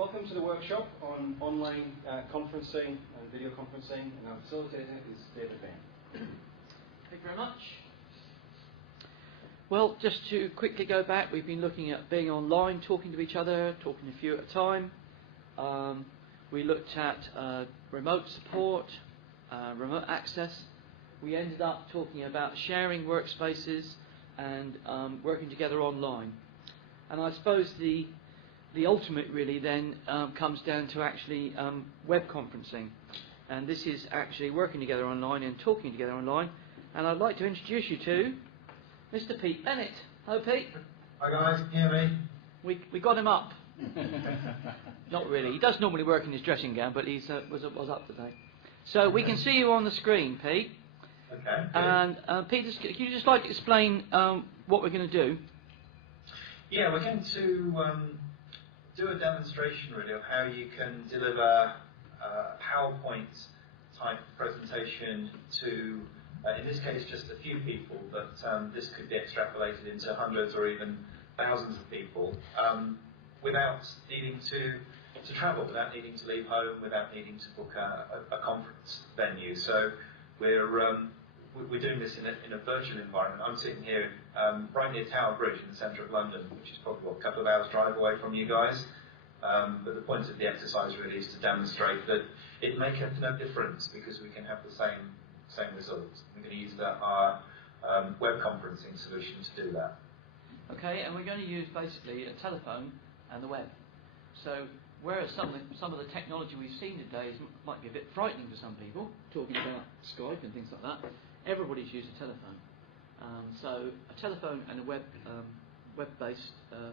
Welcome to the workshop on online conferencing and video conferencing, and our facilitator is David Bain. Thank you very much. Well, just to quickly go back, we've been looking at being online, talking to each other, talking a few at a time. We looked at remote support, remote access. We ended up talking about sharing workspaces and working together online. And I suppose the ultimate really then comes down to actually web conferencing. And this is actually working together online and talking together online. And I'd like to introduce you to Mr. Pete Bennett. Hello, Pete. Hi guys, can you hear me? We got him up. Not really. He does normally work in his dressing gown, but he was up today. So we can see you on the screen, Pete. Okay. And Pete, can you just like to explain what we're going to do? Yeah, we're going to do a demonstration really of how you can deliver a PowerPoint type presentation to, in this case, just a few people, but this could be extrapolated into hundreds or even thousands of people without needing to travel, without needing to leave home, without needing to book a conference venue. So we're doing this in a virtual environment. I'm sitting here right near Tower Bridge in the centre of London, which is probably a couple of hours drive away from you guys. But the point of the exercise really is to demonstrate that it makes no difference because we can have the same results. We're going to use our web conferencing solution to do that. Okay, and we're going to use basically a telephone and the web. So whereas some of the technology we've seen today might be a bit frightening to some people, talking about Skype and things like that, everybody's used a telephone. So a telephone and a web-based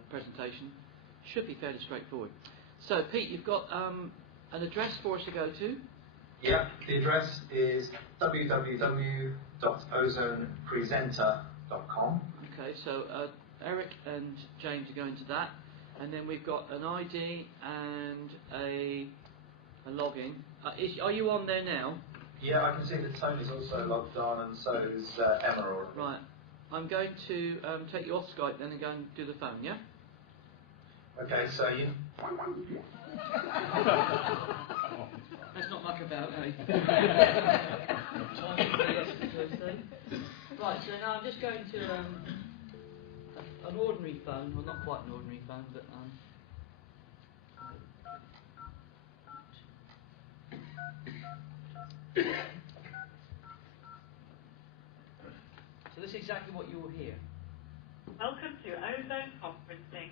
presentation should be fairly straightforward. So Pete, you've got an address for us to go to. Yeah, the address is www.OzonePresenter.com. Okay, so Eric and James are going to that. And then we've got an ID and a login. Are you on there now? Yeah, I can see that Tony's also logged on, and so is Emma already. Right. I'm going to take you off Skype then and go and do the phone, yeah? Okay, so you... Let's not muck about, eh? Right, so now I'm just going to... an ordinary phone, well not quite an ordinary phone, but so this is exactly what you will hear. Welcome to Ozone Conferencing.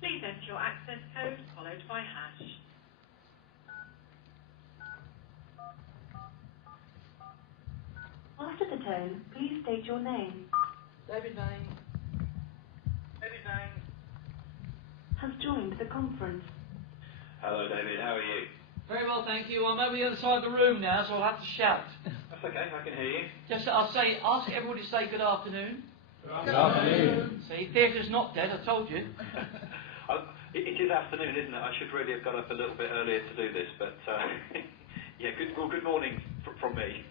Please enter your access code followed by hash. After the tone, please state your name. David Bain. David Bain. Has joined the conference. Hello David, how are you? Very well, thank you. I'm over the other side of the room now, so I'll have to shout. That's okay, I can hear you. Just ask everybody to say good afternoon. Good afternoon. See, theatre's not dead, I told you. It is afternoon, isn't it? I should really have got up a little bit earlier to do this, but yeah, good morning from me.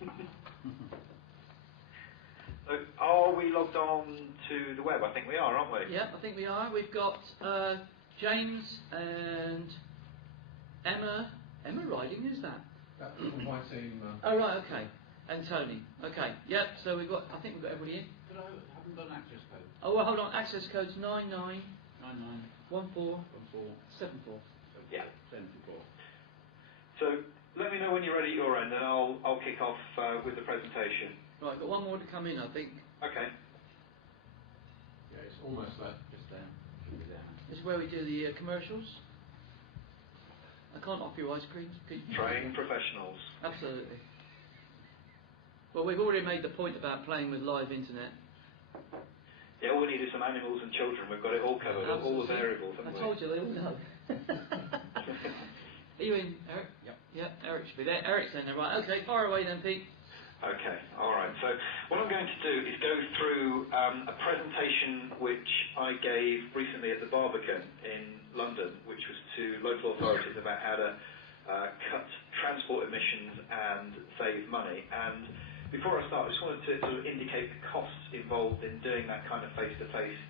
So, are we logged on to the web? I think we are, aren't we? Yeah, I think we are. We've got James and Emma. Emma Riding, who's that? That's from my team. Oh, right, okay. And Tony. Okay, yep, so I think we've got everybody in. But I haven't got an access code. Oh, well, hold on. Access code's 991474. Yeah. 74. So, let me know when you're ready at your end, and I'll kick off with the presentation. Right, got one more to come in, I think. Okay. Yeah, it's almost there. Just there. Should be there. This is where we do the commercials. I can't offer you ice cream. Train professionals. Absolutely. Well, we've already made the point about playing with live internet. Yeah, all we need is some animals and children. We've got it all covered, all the variables, haven't we? I told you, they all know. Are you in, Eric? Yep. Yep, Eric should be there. Eric's in there, right. Okay, fire away then, Pete. Okay, alright. So what I'm going to do is go through a presentation which I gave recently at the Barbican in London, which was to local authorities about how to cut transport emissions and save money. And before I start, I just wanted to sort of indicate the costs involved in doing that kind of face-to-face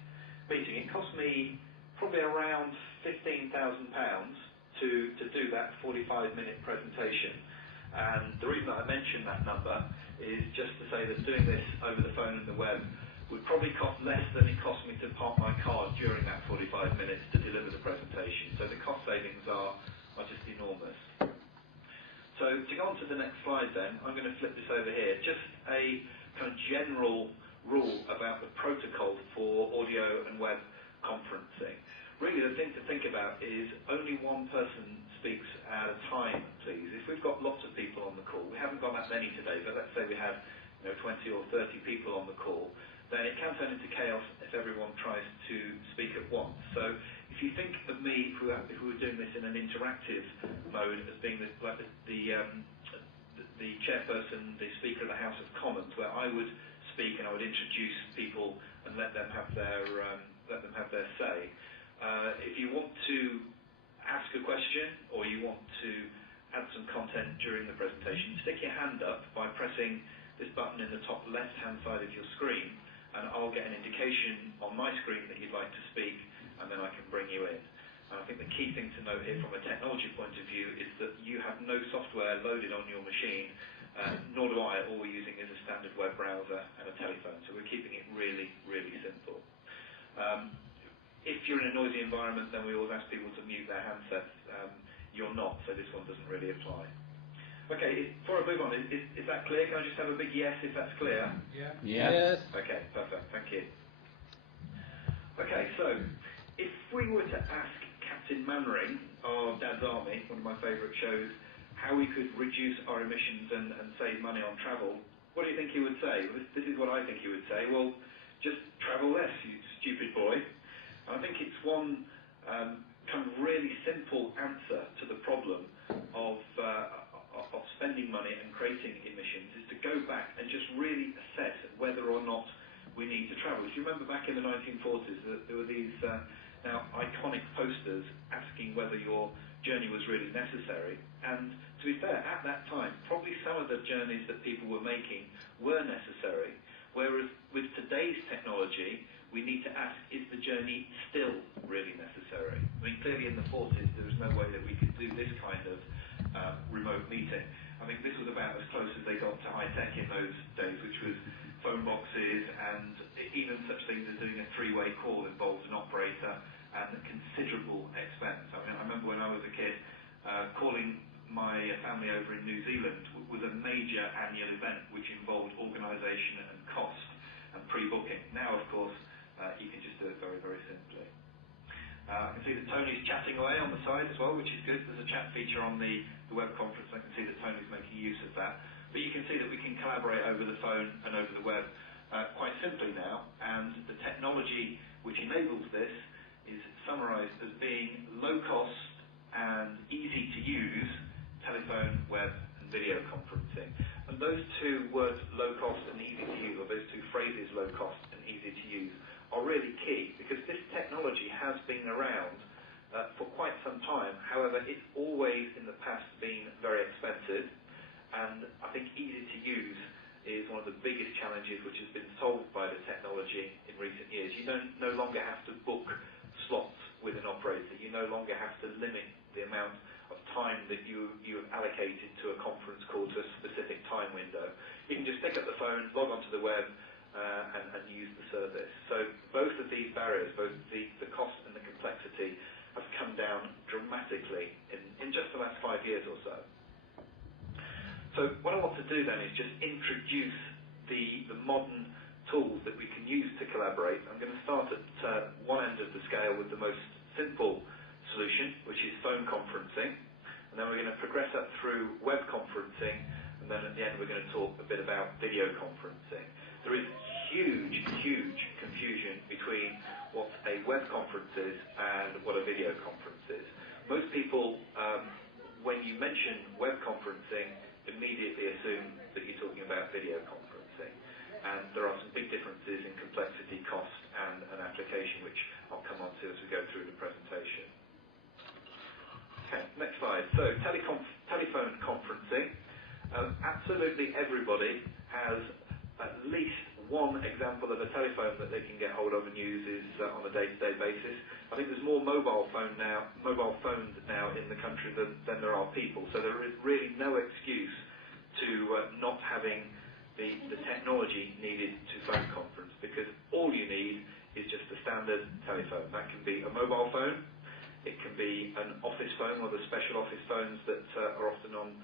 meeting. It cost me probably around £15,000 to do that 45-minute presentation. And the reason that I mention that number is just to say that doing this over the phone and the web would probably cost less than it cost me to park my car during that 45 minutes to deliver the presentation. So the cost savings are just enormous. So to go on to the next slide then, I'm going to flip this over here. Just a kind of general rule about the protocol for audio and web conferencing. Really the thing to think about is only one person speaks at a time, please. If we've got lots of people on the call, we haven't got that many today, but let's say we have 20 or 30 people on the call, then it can turn into chaos if everyone tries to speak at once. So if you think of me, if we were doing this in an interactive mode, as being the chairperson, the Speaker of the House of Commons, where I would speak and I would introduce people and let them have their say. If you want to ask a question or you want to add some content during the presentation, stick your hand up by pressing this button in the top left-hand side of your screen, and I'll get an indication on my screen that you'd like to speak, and then I can bring you in. And I think the key thing to note here from a technology point of view is that you have no software loaded on your machine, nor do I. All we're using is a standard web browser and a telephone, so we're keeping it really, really simple. If you're in a noisy environment, then we always ask people to mute their handsets. You're not, so this one doesn't really apply. Okay, before I move on, is that clear? Can I just have a big yes if that's clear? Yeah. Yes. Okay, perfect, thank you. Okay, so if we were to ask Captain Mannering of Dad's Army, one of my favourite shows, how we could reduce our emissions and save money on travel, what do you think he would say? This is what I think he would say. Well, just travel less, you stupid boy. And I think it's one kind of really simple answer to the problem of spending money and creating emissions is to go back and just really assess whether or not we need to travel. If you remember back in the 1940s, there were these now iconic posters asking whether your journey was really necessary. And to be fair, at that time, probably some of the journeys that people were making were necessary. Whereas with today's technology, we need to ask, is the journey still really necessary? I mean, clearly in the 40s, there was no way that we could do this kind of remote meeting. I think this was about as close as they got to high-tech in those days, which was phone boxes, and even such things as doing a three-way call involves an operator and considerable expense. I mean, I remember when I was a kid, calling my family over in New Zealand was a major annual event which involved organisation and cost and pre-booking. Now, of course, you can just do it very, very simply. I can see that Tony's chatting away on the side as well, which is good. There's a chat feature on the web conference. I can see that Tony's making use of that. But you can see that we can collaborate over the phone and over the web quite simply now. And the technology which enables this is summarised as being low cost and easy to use telephone, web and video conferencing. And those two words, low cost and easy to use, or those two phrases, low cost and easy to use, are really key, because this technology has been around for quite some time. However, it's always in the past been very expensive, and I think easy to use is one of the biggest challenges which has been solved by the technology in recent years. You no longer have to book slots with an operator. You no longer have to limit the amount of time that you have allocated to a conference call to a specific time window. You can just pick up the phone, log onto the web, and use the service. So both of these barriers, both the cost and the complexity, have come down dramatically in just the last 5 years or so. So what I want to do then is just introduce the modern tools that we can use to collaborate. I'm going to start at one end of the scale with the most simple solution, which is phone conferencing, and then we're going to progress up through web conferencing, and then at the end we're going to talk a bit about video conferencing. There is huge confusion between what a web conference is and what a video conference is. Most people, when you mention web conferencing, immediately assume that you're talking about video conferencing. And there are some big differences in complexity, cost, and application, which I'll come on to as we go through the presentation. Okay, next slide. So, telephone conferencing. Absolutely everybody has at least one example of a telephone that they can get hold of and use is on a day-to-day basis. I think there's more mobile phones now in the country than there are people. So there is really no excuse to not having the technology needed to phone conference, because all you need is just a standard telephone. That can be a mobile phone, it can be an office phone, or the special office phones that are often on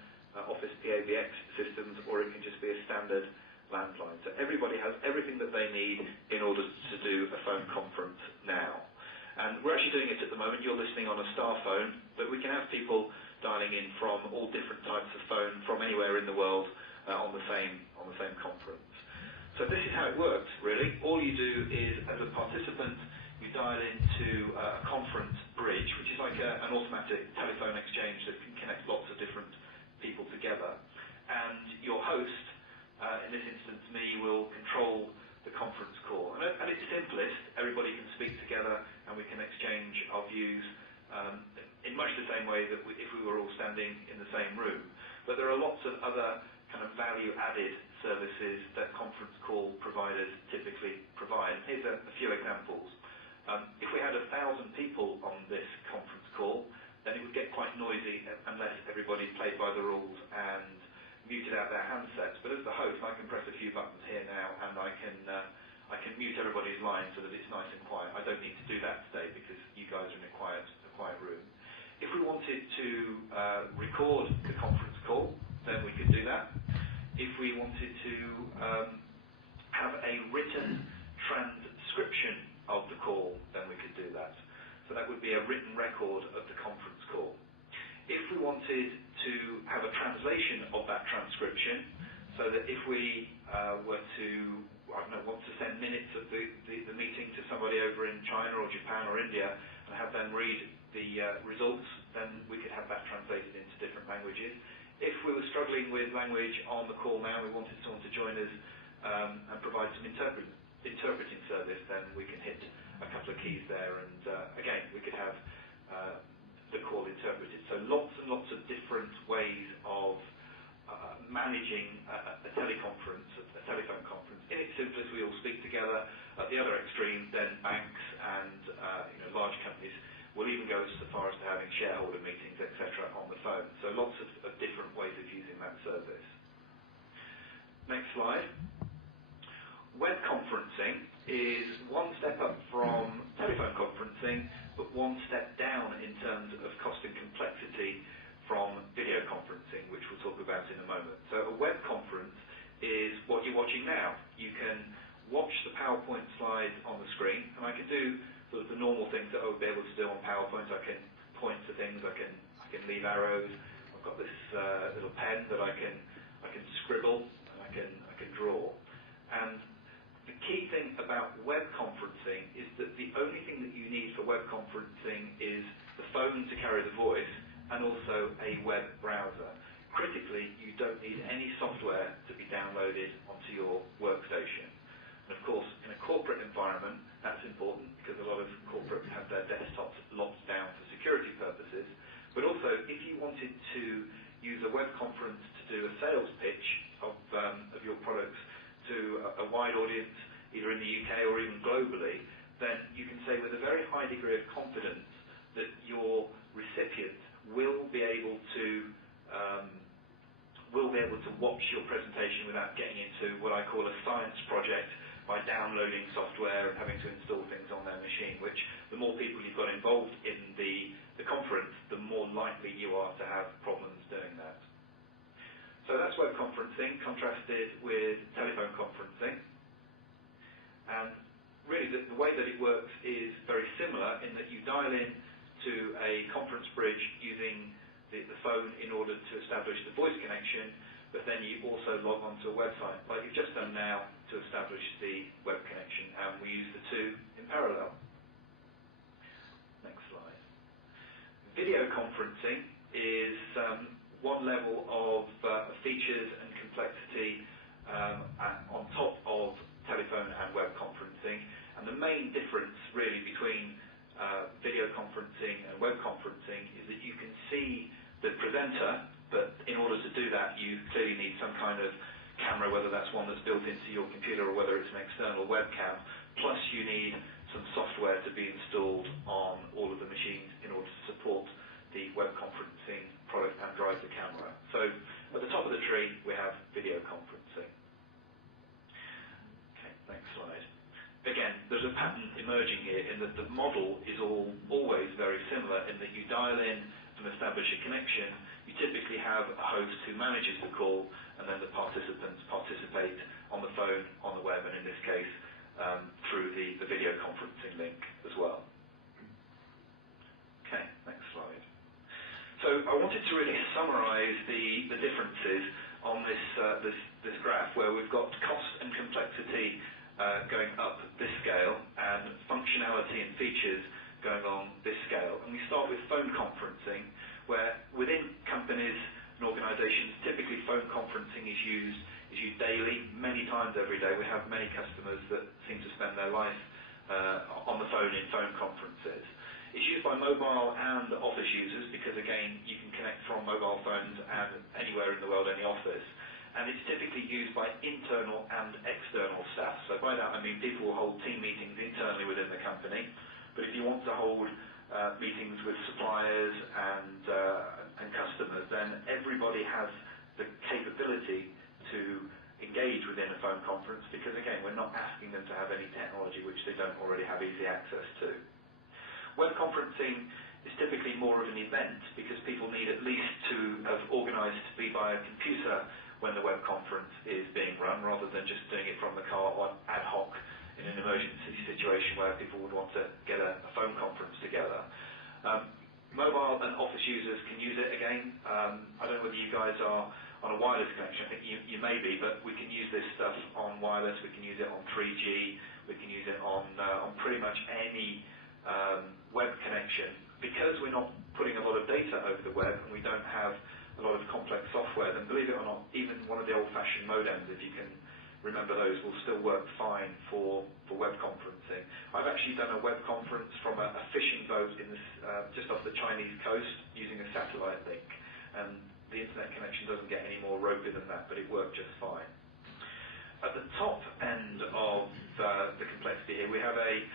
office PABX systems, or it can just be a standard landline. So everybody has everything that they need in order to do a phone conference now. And we're actually doing it at the moment. You're listening on a star phone, but we can have people dialing in from all different types of phone from anywhere in the world on the same conference. So this is how it works, really. All you do is, as a participant, you dial into a conference bridge, which is like an automatic telephone exchange that can connect lots of different people together. And your host, in this instance me, will control the conference call. And at its simplest, everybody can speak together and we can exchange our views in much the same way that if we were all standing in the same room. But there are lots of other kind of value-added services that conference call providers typically provide. Here's a few examples. If we had 1,000 people on this conference call, then it would get quite noisy unless everybody played by the rules and muted out their handsets. But as the host, I can press a few buttons here now, and I can mute everybody's line so that it's nice and quiet. I don't need to do that today because you guys are in a quiet room. If we wanted to record the conference call, then we could do that. If we wanted to have a written transcription of the call, then we could do that. So that would be a written record of the conference call. If we wanted to have a translation of that transcription, so that if we were to, want to send minutes of the meeting to somebody over in China or Japan or India and have them read the results, then we could have that translated into different languages. If we were struggling with language on the call now, we wanted someone to join us and provide some interpreting service, then we can hit a couple of keys there, and again, we could have the call interpreted. So lots and lots of different ways of managing a teleconference, a telephone conference. In its simplest, we all speak together. At the other extreme, then banks and large companies will even go so far as to having shareholder meetings, etc., on the phone. So lots of different ways of using that service. Next slide. Web conferencing is one step up from telephone conferencing, but one step down in terms of cost and complexity from video conferencing, which we'll talk about in a moment. So a web conference is what you're watching now. You can watch the PowerPoint slides on the screen, and I can do sort of the normal things that I would be able to do on PowerPoint. I can point to things, I can leave arrows. I've got this little pen that I can scribble, and I can draw. And the key thing about web conferencing is that the only thing that you need for web conferencing is the phone to carry the voice and also a web browser. Critically, you don't need any software to be downloaded onto your workstation. And of course, in a corporate environment, that's important because a lot of corporates have their desktops locked down for security purposes. But also, if you wanted to use a web conference to do a sales pitch of your products to a wide audience, either in the UK or even globally, then you can say with a very high degree of confidence that your recipient will be able to watch your presentation without getting into what I call a science project by downloading software and having to install things on their machine, which the more people you've got involved in the conference, the more likely you are to have problems doing that. So that's web conferencing contrasted with telephone conferencing. And really the way that it works is very similar in that you dial in to a conference bridge using the phone in order to establish the voice connection, but then you also log onto a website, like you've just done now, to establish the web connection, and we use the two in parallel. Next slide. Video conferencing is one level of features and complexity on top of telephone and web conferencing, and the main difference really between video conferencing and web conferencing is that you can see the presenter, but in order to do that you clearly need some kind of camera, whether that's one that's built into your computer or whether it's an external webcam, plus you need some software to be installed on all of the machines in order to support the web conferencing product and drive the camera. So at the top of the tree we have video conferencing. Okay, next slide. Again, there's a pattern emerging here in that the model is always very similar in that you dial in and establish a connection. You typically have a host who manages the call, and then the participants participate on the phone, on the web, and in this case through the video conferencing link as well. Okay, next slide. So I wanted to really summarise the differences on this graph, where we've got cost and complexity going up this scale, and functionality and features going on this scale. And we start with phone conferencing, where within companies and organisations, typically phone conferencing is used daily, many times every day. We have many customers that seem to spend their life on the phone in phone conferences. It's used by mobile and office users because, again, you can connect from mobile phones and anywhere in the world, any office. And it's typically used by internal and external staff. So by that I mean people will hold team meetings internally within the company. But if you want to hold meetings with suppliers and customers, then everybody has the capability to engage within a phone conference because, again, we're not asking them to have any technology which they don't already have easy access to. Web conferencing is typically more of an event because people need at least to have organised to be by a computer when the web conference is being run, rather than just doing it from the car or ad hoc in an emergency situation where people would want to get a phone conference together. Mobile and office users can use it again. I don't know whether you guys are on a wireless connection. I think you may be, but we can use this stuff on wireless. We can use it on 3G. We can use it on pretty much any web connection. Because we're not putting a lot of data over the web and we don't have a lot of complex software, then believe it or not, even one of the old-fashioned modems, if you can remember those, will still work fine for web conferencing. I've actually done a web conference from a fishing boat in this, just off the Chinese coast using a satellite link, and the internet connection doesn't get any more ropey than that, but it worked just fine. At the top end of the complexity here, we have a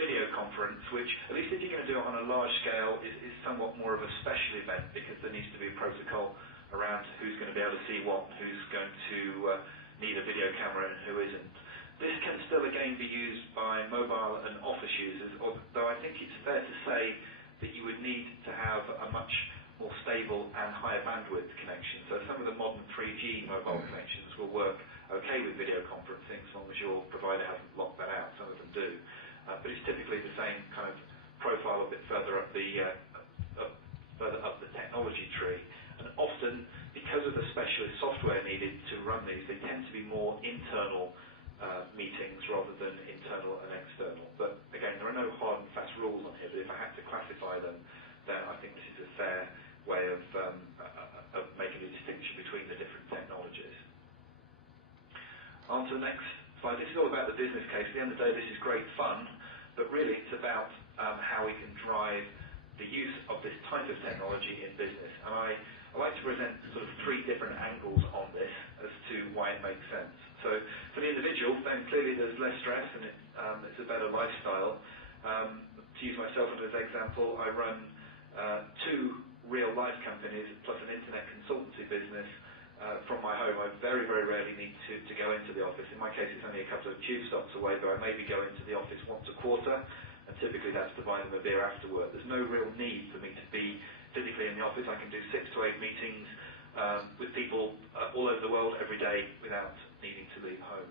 video conference, which, at least if you're going to do it on a large scale, is somewhat more of a special event because there needs to be a protocol around who's going to be able to see what, who's going to need a video camera and who isn't. This can still again be used by mobile and office users, although I think it's fair to say that you would need to have a much more stable and higher bandwidth connection. So some of the modern 3G mobile connections will work okay with video conferencing as long as your provider hasn't locked that out. Some of them do. But it's typically the same kind of profile a bit further up the technology tree. And often, because of the specialist software needed to run these, they tend to be more internal meetings rather than internal and external. But again, there are no hard and fast rules on here, but if I had to classify them, then I think this is a fair way of making a distinction between the different technologies. On to the next slide. This is all about the business case. At the end of the day, this is great fun, but really it's about how we can drive the use of this type of technology in business. And I like to present sort of three different angles on this as to why it makes sense. So for the individual, then clearly there's less stress and it's a better lifestyle. To use myself as an example, I run two real-life companies plus an internet consultancy business from my home. I very, very rarely need to go into the office. In my case, it's only a couple of tube stops away, but I maybe go into the office once a quarter, and typically that's to buy them a beer after work. There's no real need for me to be physically in the office. I can do 6 to 8 meetings with people all over the world every day without needing to leave home.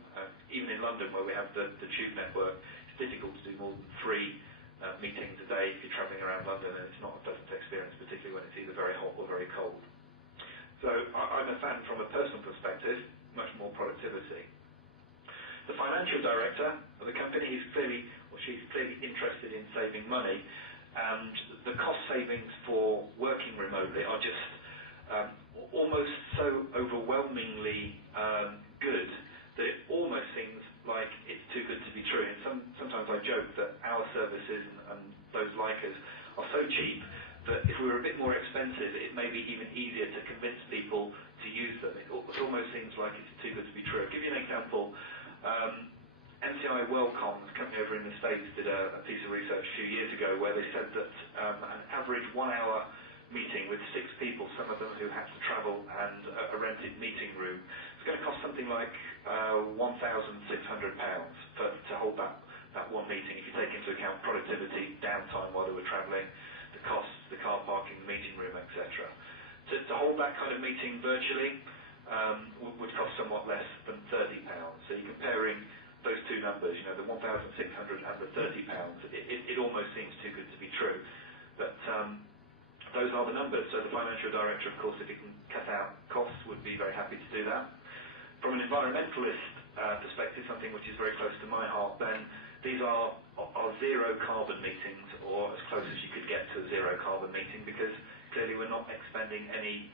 Even in London, where we have the tube network, it's difficult to do more than 3 meetings a day if you're travelling around London, and it's not a pleasant experience, particularly when it's either very hot or very cold. So I'm a fan from a personal perspective, much more productivity. The financial director of the company is clearly, or she's clearly interested in saving money, and the cost savings for working remotely are just almost so overwhelmingly good that it almost seems like it's too good to be true. And sometimes I joke that our services and those like us are so cheap that if we were a bit more expensive, it may be even easier to convince people to use them. It almost seems like it's too good to be true. I'll give you an example. MCI WorldCom, a company over in the States, did a piece of research a few years ago where they said that an average 1 hour meeting with 6 people, some of them who had to travel, and a rented meeting room, it's going to cost something like £1,600 to hold that one meeting, if you take into account productivity, downtime while they were travelling, the costs, the car parking, the meeting room, etc. To hold that kind of meeting virtually would cost somewhat less than £30. So you're comparing those two numbers, the 1,600 and the £30. It almost seems too good to be true. But those are the numbers. So the financial director, of course, if he can cut out costs, would be very happy to do that. From an environmentalist perspective, something which is very close to my heart, then these are zero carbon meetings, or as close as you could get to a zero carbon meeting, because clearly we're not expending any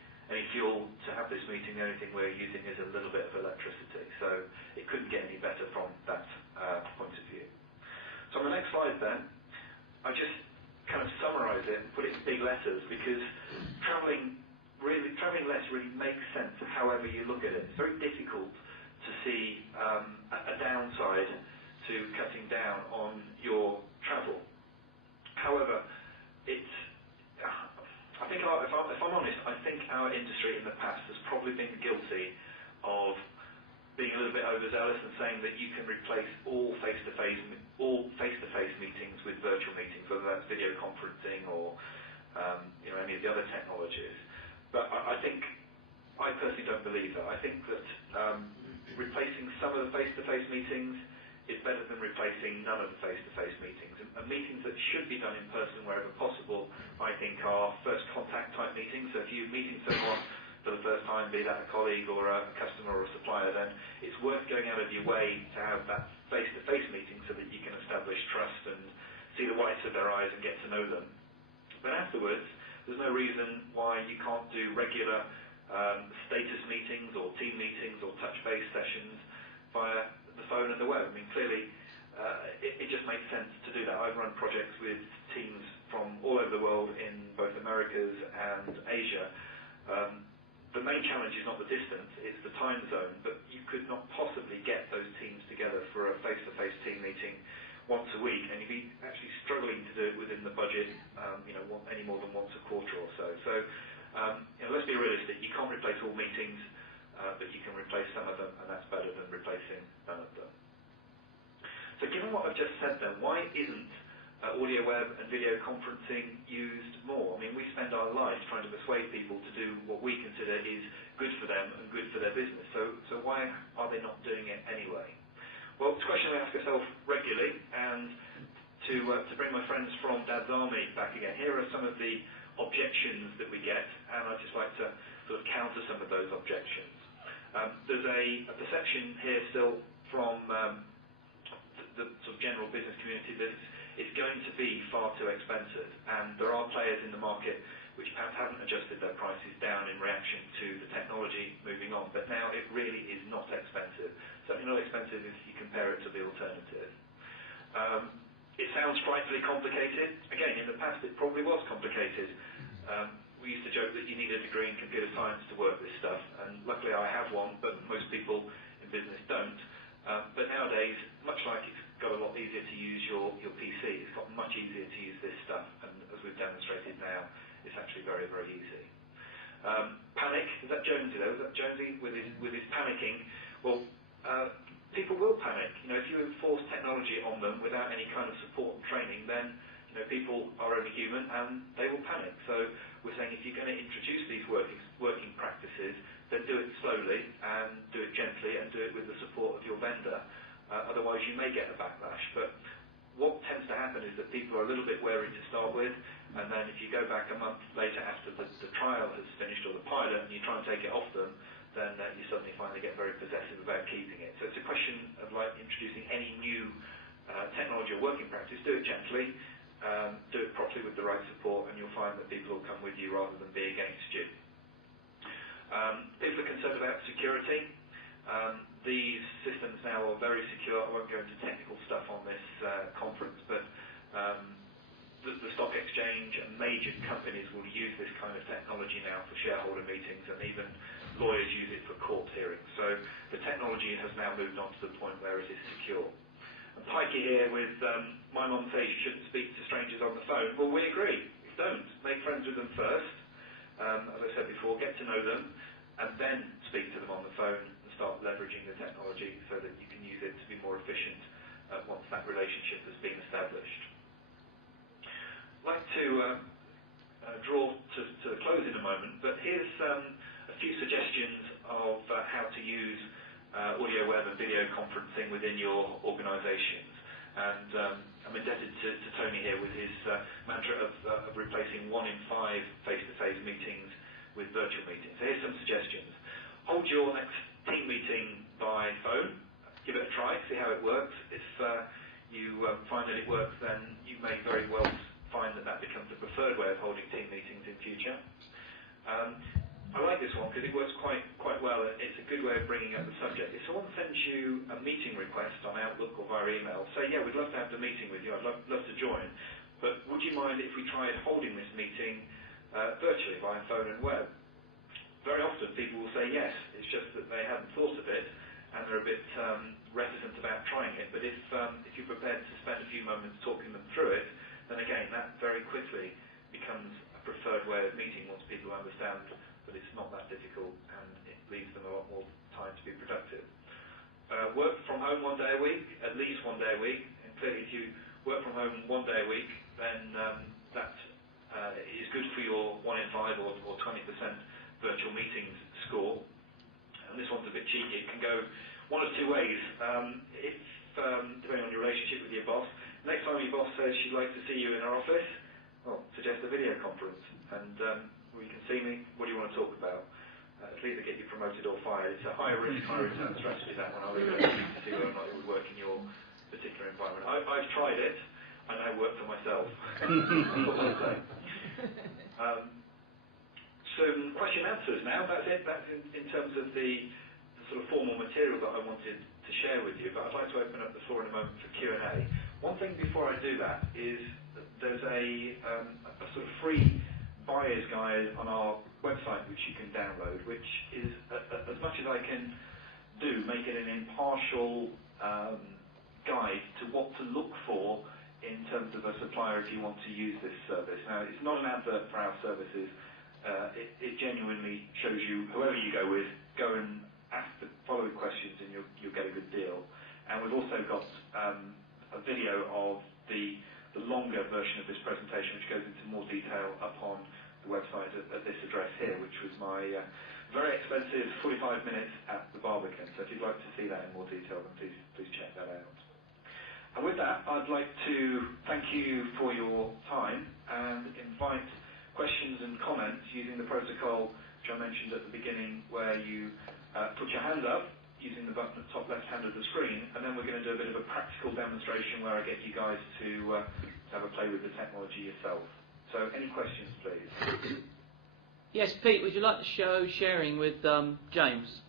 fuel to have this meeting. The only thing we're using is a little bit of electricity. So it couldn't get any better from that point of view. So on the next slide then, I just kind of summarise it and put it in big letters, because travelling less really makes sense however you look at it. It's very difficult to see a downside to cutting down on your travel. However, I think, if I'm honest, I think our industry in the past has probably been guilty of being a little bit overzealous and saying that you can replace all face-to-face meetings with virtual meetings, whether that's video conferencing or any of the other technologies. But I personally don't believe that. I think that replacing some of the face-to-face meetings is better than replacing none of the face-to-face meetings. And meetings that should be done in person wherever possible, I think, are first contact type meetings. So if you're meeting someone for the first time, be that a colleague or a customer or a supplier, then it's worth going out of your way to have that face-to-face meeting so that you can establish trust and see the whites of their eyes and get to know them. But afterwards, there's no reason why you can't do regular status meetings or team meetings or touch-base sessions via the phone and the web. I mean, clearly, it just makes sense to do that. I've run projects with teams from all over the world in both Americas and Asia. The main challenge is not the distance, it's the time zone, but you could not possibly get those teams together for a face-to-face team meeting once a week, and you'd be actually struggling to do it within the budget, any more than once a quarter or so. So, let's be realistic. You can't replace all meetings, but you can replace some of them, and that's better than replacing none of them. So given what I've just said then, why isn't audio web and video conferencing used more? I mean, we spend our lives trying to persuade people to do what we consider is good for them and good for their business. So why are they not doing it anyway? Well, it's a question we ask ourselves regularly, and to bring my friends from Dad's Army back again, here are some of the objections that we get, and I'd just like to sort of counter some of those objections. There's a perception here still from the sort of general business community that it's going to be far too expensive, and there are players in the market which perhaps haven't adjusted their prices down in reaction to the technology moving on, but now it really is not expensive. Certainly not expensive if you compare it to the alternative. It sounds frightfully complicated. Again, in the past it probably was complicated. We used to joke that you need a degree in computer science to work this stuff, and luckily I have one, but most people in business don't. But nowadays, much like it's got a lot easier to use your PC, it's got much easier to use this stuff, and as we've demonstrated now, it's actually very, very easy. Panic, is that Jonesy there? Was that Jonesy with his panicking? Well, people will panic. If you enforce technology on them without any kind of support and training, then people are only human and they will panic. So we're saying if you're going to introduce these working practices, then do it slowly and do it gently and do it with the support of your vendor. Otherwise you may get a backlash. But what tends to happen is that people are a little bit wary to start with, and then if you go back a month later after the trial has finished or the pilot and you try and take it off them, then you suddenly finally get very possessive about keeping it. So it's a question of like introducing any new technology or working practice. Do it gently, do it properly with the right support, and you'll find that people will come with you rather than be against you. People are concerned about security. These systems now are very secure. I won't go into technical stuff on this conference, but the stock exchange range, and major companies will use this kind of technology now for shareholder meetings, and even lawyers use it for court hearings. So the technology has now moved on to the point where it is secure. And Pikey here with my mum says you shouldn't speak to strangers on the phone. Well, we agree. Don't. Make friends with them first. As I said before, get to know them, and then speak to them on the phone and start leveraging the technology so that you can use it to be more efficient once that relationship has been established. I'd like to draw to the close in a moment, but here's a few suggestions of how to use audio, web and video conferencing within your organisations. And I'm indebted to Tony here with his mantra of replacing 1 in 5 face-to-face meetings with virtual meetings. So here's some suggestions. Hold your next team meeting by phone. Give it a try, see how it works. If you find that it works, then you may very well find that becomes the preferred way of holding team meetings in future. I like this one because it works quite well. It's a good way of bringing up the subject. If someone sends you a meeting request on Outlook or via email, say, yeah, we'd love to have the meeting with you, I'd love to join, but would you mind if we tried holding this meeting virtually via phone and web? Very often people will say yes, it's just that they haven't thought of it and they're a bit reticent about trying it, but if you're prepared to spend a few moments talking them through it, then again, that very quickly becomes a preferred way of meeting once people understand that it's not that difficult and it leaves them a lot more time to be productive. Work from home 1 day a week, at least 1 day a week, and clearly if you work from home 1 day a week, then that is good for your 1 in 5 or 20% virtual meetings score. And this one's a bit cheeky. It can go one of two ways. If depending on your relationship with your boss, next time your boss says she'd like to see you in her office, well, suggest a video conference. And you can see me, what do you want to talk about? It'll either get you promoted or fired. It's a high risk, high return strategy, that one. I'll leave it to you to see whether or not it would work in your particular environment. I've tried it, and I work for myself. That's what I'll say. Some question answers now. That's it. That's in terms of the sort of formal material that I wanted to share with you. But I'd like to open up the floor in a moment for Q&A. One thing before I do that is that there's a sort of free buyer's guide on our website which you can download, which is, as much as I can do, make it an impartial guide to what to look for in terms of a supplier if you want to use this service. Now, it's not an advert for our services. It genuinely shows you, whoever you go with, go and ask the following questions and you'll get a good deal. And we've also got a video of the longer version of this presentation, which goes into more detail up on the website at this address here, which was my very expensive 45 minutes at the Barbican. So if you'd like to see that in more detail, then please check that out. And with that, I'd like to thank you for your time and invite questions and comments using the protocol which I mentioned at the beginning, where you put your hand up using the button at the top left hand of the screen, and then we're going to do a bit of a practical demonstration where I get you guys to have a play with the technology yourself. So any questions, please? Yes, Pete, would you like to show sharing with James?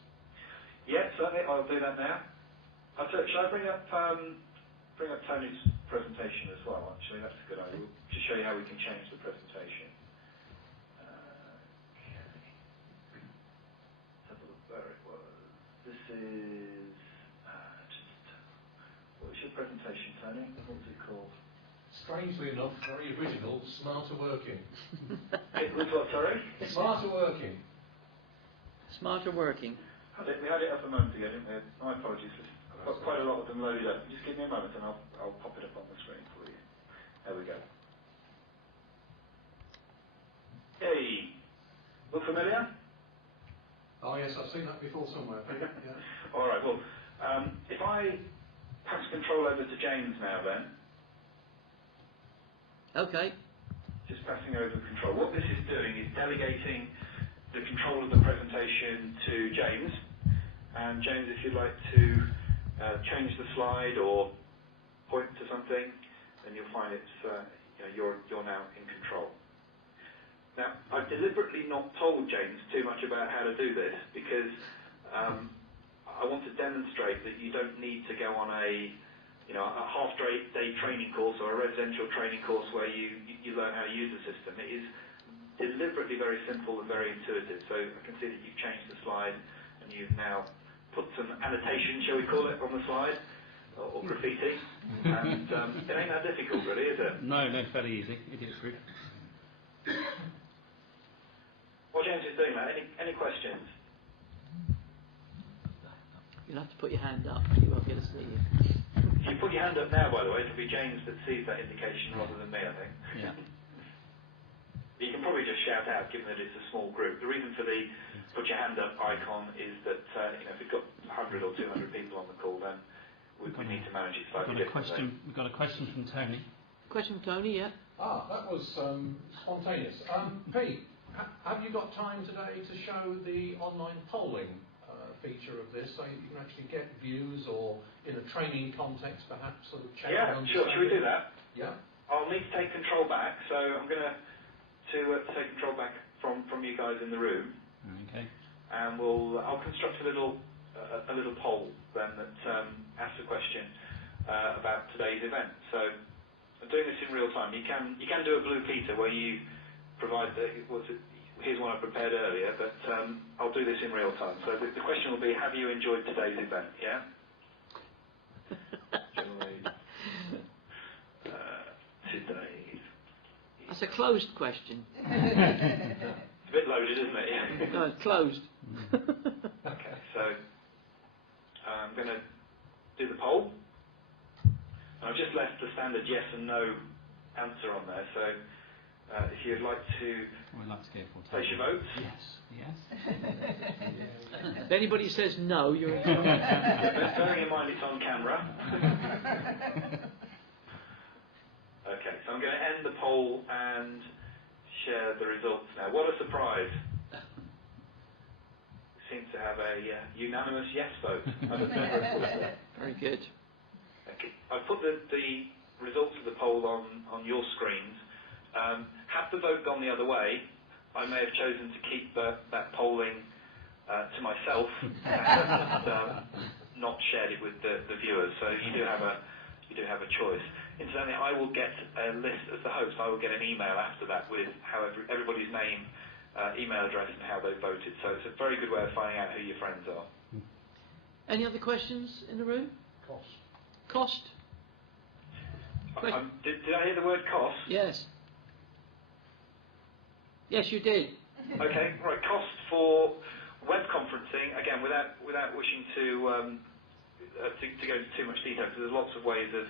Yeah, certainly. I'll do that now. Shall I bring up Tony's presentation as well? Actually, that's a good idea. We'll just show you how we can change the presentation. Where it was. This is what was your presentation, Tony? What was it called? Strangely enough, very original, smarter working. It was what, sorry? Smarter working. Smarter working. We had it up a moment ago, didn't we? My apologies. I've got quite a lot of them loaded up. Just give me a moment and I'll pop it up on the screen for you. There we go. Hey, look familiar? Oh yes, I've seen that before somewhere. Yeah. All right. Well, if I pass control over to James now, then. Okay. Just passing over control. What this is doing is delegating the control of the presentation to James. And James, if you'd like to change the slide or point to something, then you'll find it's you're now in control. Now, I've deliberately not told James too much about how to do this because I want to demonstrate that you don't need to go on a you know, a half-day training course or a residential training course where you learn how to use the system. It is deliberately very simple and very intuitive. So I can see that you've changed the slide and you've now put some annotation, shall we call it, on the slide, or graffiti. And it ain't that difficult, really, is it? No, fairly easy. Idiot proof. While James is doing that, any questions? You'll have to put your hand up. You won't get to see you. If you put your hand up now, by the way, it'll be James that sees that indication rather than me, I think. Yeah. You can probably just shout out, given that it's a small group. The reason for the put your hand up icon is that you know, if we've got 100 or 200 people on the call, then we need to manage it slightly differently. We've got a question from Tony. Question from Tony, yeah. That was spontaneous. Pete, have you got time today to show the online polling feature of this, so you can actually get views, or in a training context perhaps sort of check? Yeah, sure. Should we do that? Yeah. I'll need to take control back, so I'm going to take control back from you guys in the room. Okay. And I'll construct a little poll then that asks a question about today's event. So I'm doing this in real time. You can do a Blue Peter where you provide here's one I prepared earlier, but I'll do this in real time. So the question will be, have you enjoyed today's event? Yeah? Today's. That's a closed question. It's a bit loaded, isn't it? Yeah. No, it's closed. Okay, so I'm going to do the poll. I've just left the standard yes and no answer on there, so if you'd like to place your votes. Yes. If anybody says no, you're in trouble. Yeah, but bearing in mind it's on camera. Okay, so I'm going to end the poll and share the results now. What a surprise. We seem to have a unanimous yes vote. Very good. Okay. I've put the results of the poll on your screens. Had the vote gone the other way, I may have chosen to keep that polling to myself and not shared it with the viewers. So you do have a choice. Incidentally, I will get a list as the host. I will get an email after that with how everybody's name, email address, and how they voted. So it's a very good way of finding out who your friends are. Any other questions in the room? Cost? Did I hear the word cost? Yes. Yes, you did. Okay, right. Cost for web conferencing, again, without wishing to go into too much detail, because there's lots of ways of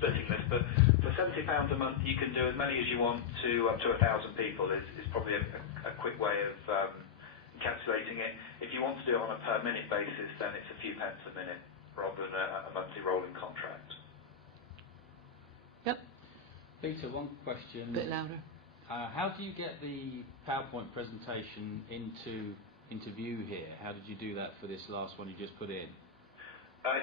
splitting this, but for £70 a month you can do as many as you want to up to 1,000 people is probably a quick way of encapsulating it. If you want to do it on a per minute basis, then it's a few pence a minute rather than a monthly rolling contract. Yep. Peter, one question. A bit louder. How do you get the PowerPoint presentation into view here? How did you do that for this last one you just put in?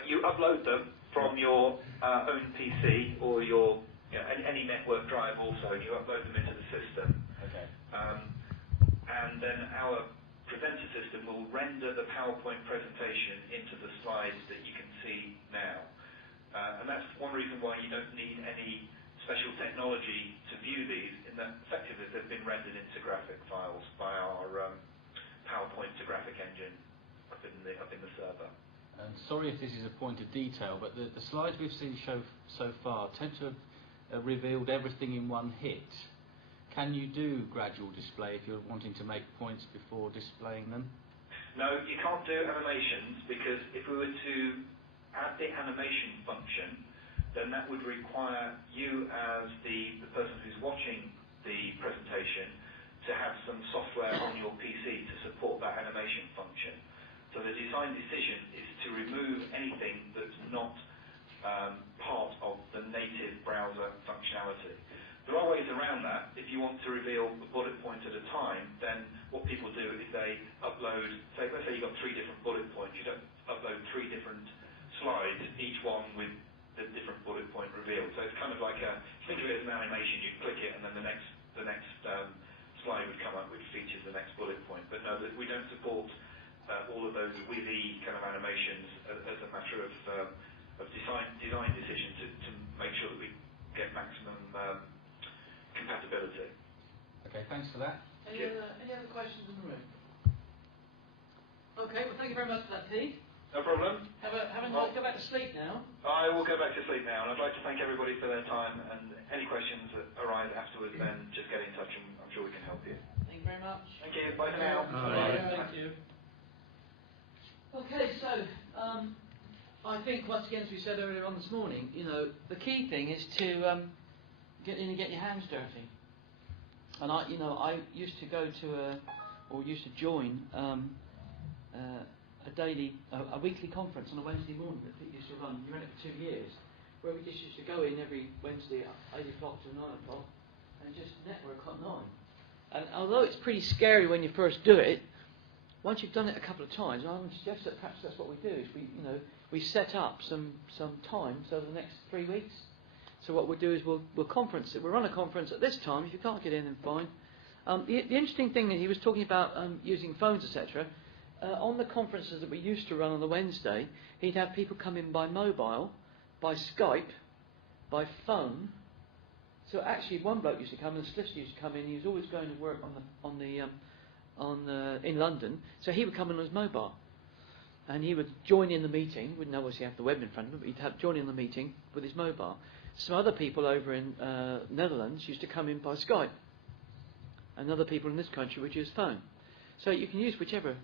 You upload them from your own PC or your any network drive also, and you upload them into the system. Okay. And then our presenter system will render the PowerPoint presentation into the slides that you can see now. And that's one reason why you don't need any special technology to view these, in that effectively they've been rendered into graphic files by our PowerPoint to graphic engine up in the server. And sorry if this is a point of detail, but the slides we've seen so far tend to have revealed everything in one hit. Can you do gradual display if you're wanting to make points before displaying them? No, you can't do animations, because if we were to add the animation function, then that would require you as the person who's watching the presentation to have some software on your PC to support that animation function. So the design decision is to remove anything that's not part of the native browser functionality. There are ways around that. If you want to reveal a bullet point at a time, then what people do is they upload, let's say you've got 3 different bullet points, you don't upload 3 different slides, each one with the different bullet point revealed. So it's kind of like think of it as an animation. You click it, and then the next slide would come up, which features the next bullet point. But no, we don't support all of those withy kind of animations as a matter of design decision to make sure that we get maximum compatibility. Okay, thanks for that. Any other questions in the room? Okay, well, thank you very much for that, Pete. No problem. Have a nice go back to sleep now. I will go back to sleep now, and I'd like to thank everybody for their time, and any questions that arise afterwards, then just get in touch, and I'm sure we can help you. Thank you very much. Thank you. Bye for now. Thank you. Okay, so I think once again, as we said earlier on this morning, you know, the key thing is to get in and get your hands dirty. And I used to go to used to join a weekly conference on a Wednesday morning that Pete used to run. He ran it for 2 years, where we just used to go in every Wednesday at 8 o'clock to 9 o'clock and just network online. And although it's pretty scary when you first do it, once you've done it a couple of times, I would suggest that perhaps that's what we do. Is we set up some times over the next 3 weeks. So what we'll do is we'll conference it. We'll run a conference at this time. If you can't get in, then fine. The interesting thing that he was talking about using phones, etc. On the conferences that we used to run on the Wednesday, he'd have people come in by mobile, by Skype, by phone. So actually, one bloke used to come, and a solicitor used to come in. He was always going to work in London, so he would come in on his mobile, and he would join in the meeting. Wouldn't obviously have the web in front of him, but he'd join in the meeting with his mobile. Some other people over in Netherlands used to come in by Skype, and other people in this country would use phone. So you can use whichever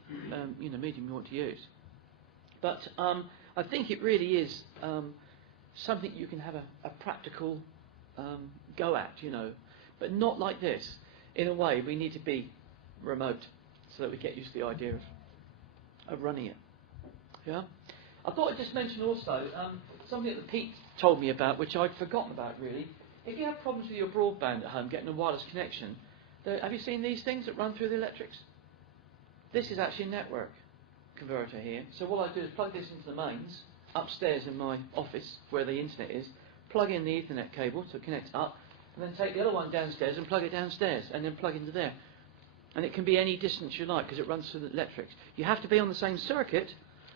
medium you want to use. But I think it really is something you can have a practical go at, but not like this. In a way, we need to be remote so that we get used to the idea of running it. Yeah. I thought I'd just mention also something that Pete told me about, which I'd forgotten about really. If you have problems with your broadband at home, getting a wireless connection, have you seen these things that run through the electrics? This is actually a network converter here. So what I do is plug this into the mains upstairs in my office where the internet is, plug in the Ethernet cable to connect up, and then take the other one downstairs and plug it downstairs, and then plug into there. And it can be any distance you like because it runs through the electrics. You have to be on the same circuit,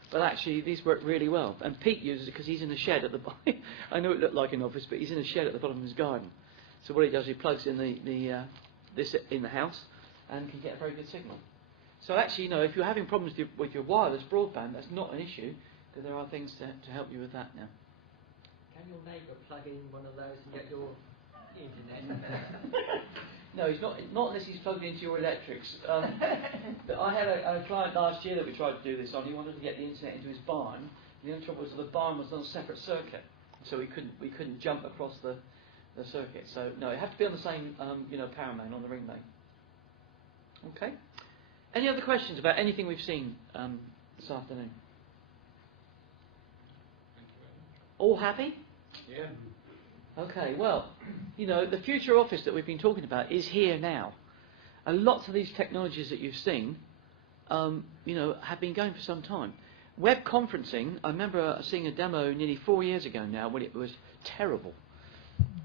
but actually these work really well. And Pete uses it because he's in a shed at the bottom. I know it looked like an office, but he's in a shed at the bottom of his garden. So what he does, he plugs in this in the house and can get a very good signal. So actually, if you're having problems with your wireless broadband, that's not an issue, because there are things to help you with that now. Can your neighbour plug in one of those and get your internet? No, he's not unless he's plugged into your electrics. But I had a client last year that we tried to do this on. He wanted to get the internet into his barn. The only trouble was the barn was on a separate circuit, so we couldn't jump across the circuit. So no, it had to be on the same power main, on the ring main. Okay. Any other questions about anything we've seen this afternoon? All happy? Yeah. Okay, well, the future office that we've been talking about is here now. And lots of these technologies that you've seen, have been going for some time. Web conferencing, I remember seeing a demo nearly 4 years ago now when it was terrible.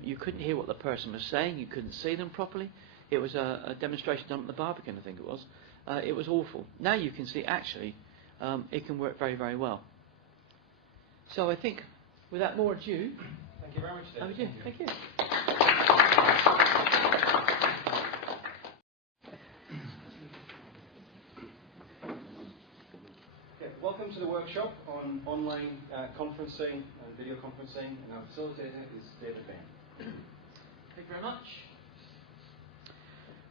You couldn't hear what the person was saying, you couldn't see them properly. It was a demonstration done at the Barbican, I think it was. It was awful. Now you can see, actually, it can work very, very well. So I think, without more ado... Thank you very much, David. Over to you. Thank you. Okay, welcome to the workshop on online conferencing and video conferencing, and our facilitator is David Bain. Thank you very much.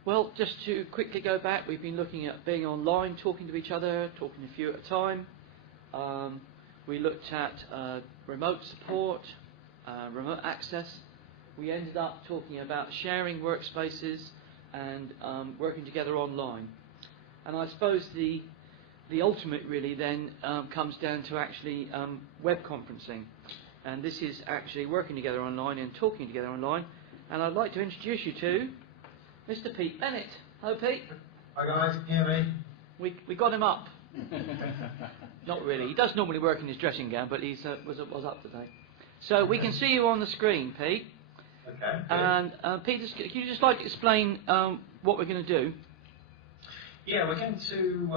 Well, just to quickly go back, we've been looking at being online, talking to each other, talking a few at a time. We looked at remote support, remote access. We ended up talking about sharing workspaces and working together online. And I suppose the ultimate really then comes down to actually web conferencing. And this is actually working together online and talking together online. And I'd like to introduce you to Mr. Pete Bennett. Hello, Pete. Hi guys, can you hear me? We got him up. Not really. He does normally work in his dressing gown, but he was up today. So we can see you on the screen, Pete. Okay. And Pete, can you just like explain what we're going to do? Yeah, we're going to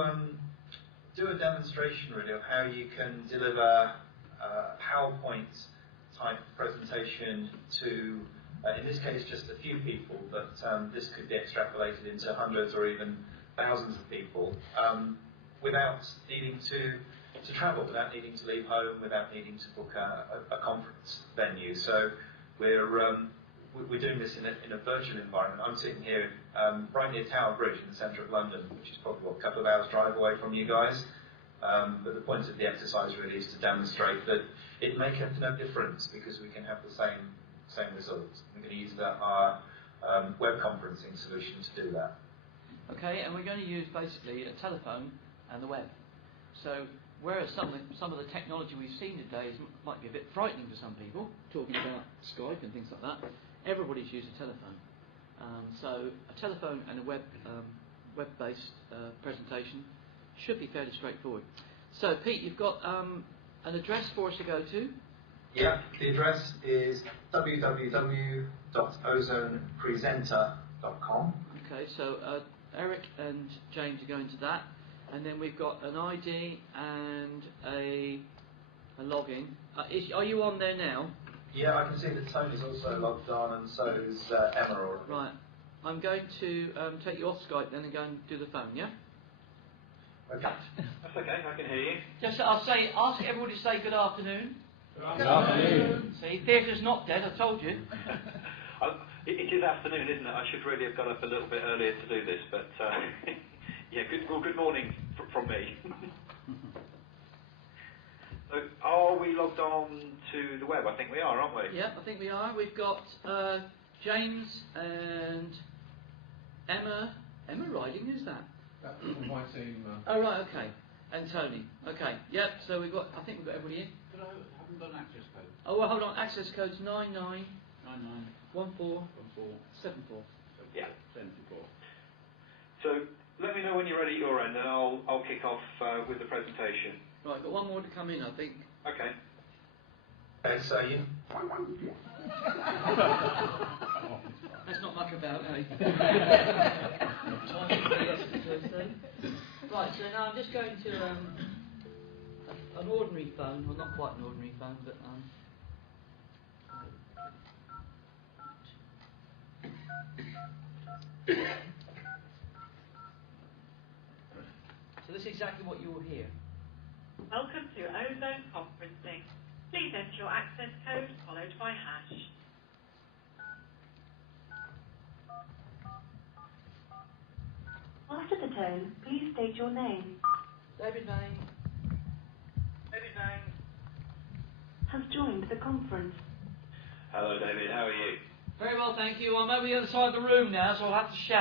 do a demonstration really of how you can deliver PowerPoint type presentation to, in this case, just a few people, but this could be extrapolated into hundreds or even thousands of people, without needing to travel, without needing to leave home, without needing to book a conference venue. So we're doing this in a virtual environment. I'm sitting here right near Tower Bridge in the centre of London, which is probably a couple of hours drive away from you guys. But the point of the exercise really is to demonstrate that it makes no difference because we can have the same results. We're going to use our web conferencing solution to do that. Okay, and we're going to use basically a telephone and the web. So whereas some of the technology we've seen today might be a bit frightening to some people, talking about Skype and things like that, everybody's used a telephone. So a telephone and a web-based presentation should be fairly straightforward. So Pete, you've got an address for us to go to. Yeah, the address is www.OzonePresenter.com. Okay, so Eric and James are going to that, and then we've got an ID and a login. Are you on there now? Yeah, I can see that Tony's also logged on, and so is Emma already. Right. I'm going to take you off Skype then and go and do the phone, yeah? Okay. That's okay, I can hear you. Just ask everybody to say good afternoon. Good afternoon. See, theatre's not dead, I told you. It is afternoon, isn't it? I should really have got up a little bit earlier to do this, but yeah, good morning from me. So, are we logged on to the web? I think we are, aren't we? Yeah, I think we are. We've got James and Emma. Emma Riding, who's that? That's from my team. Oh right, okay. And Tony. Okay. Yep. So I think we've got everybody in. But I haven't got an access code. Oh well, hold on. Access code's 991474. Yeah. 74. So let me know when you're ready at your end, and I'll kick off with the presentation. Right, got one more to come in, I think. Okay. Okay, so you. That's not much about, eh? Right, so now I'm just going to an ordinary phone, well not quite an ordinary phone, but so this is exactly what you will hear. Welcome to Ozone Conferencing. Please enter your access code followed by hash. After the tone, please state your name. David Vane. David Vane. Has joined the conference. Hello, David. How are you? Very well, thank you. I'm over the other side of the room now, so I'll have to shout.